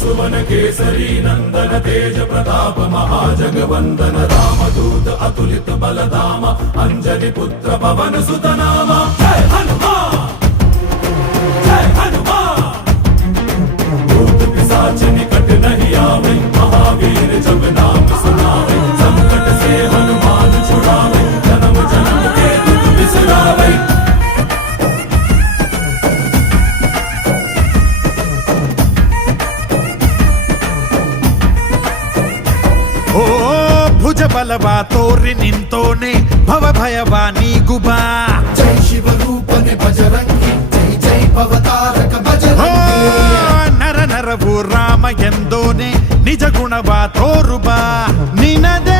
सुवन केसरी नंदन तेज प्रताप महाजगवंदन रामदूत अतुलित बलधाम अंजनी पुत्र पवन सुत नाम जय हनुमान जय हनुमान। भूत पिशाच निकट नहीं आवे महावीर जब नाम सुनावे संकट से हनुमान छुड़ावे जन्म जन्म के दुख बिसरावे। ಓ ಭುಜ ಬಲವಾ ತೋರಿ ನಿಂತೋನೆ ಭವ ಭಯವಾ ನೀಗುಬಾ ಜೈ ಶಿವರೂಪನೆ ಬಜರಂಗಿ ಜೈ ಜೈ ಭವತಾರಕ ಬಜರಂಗಿ ನರ ನರವು ರಾಮ ಎಂದೋನೆ ನಿಜ ಗುಣವಾ ತೋರುಬಾ ನಿನದೇ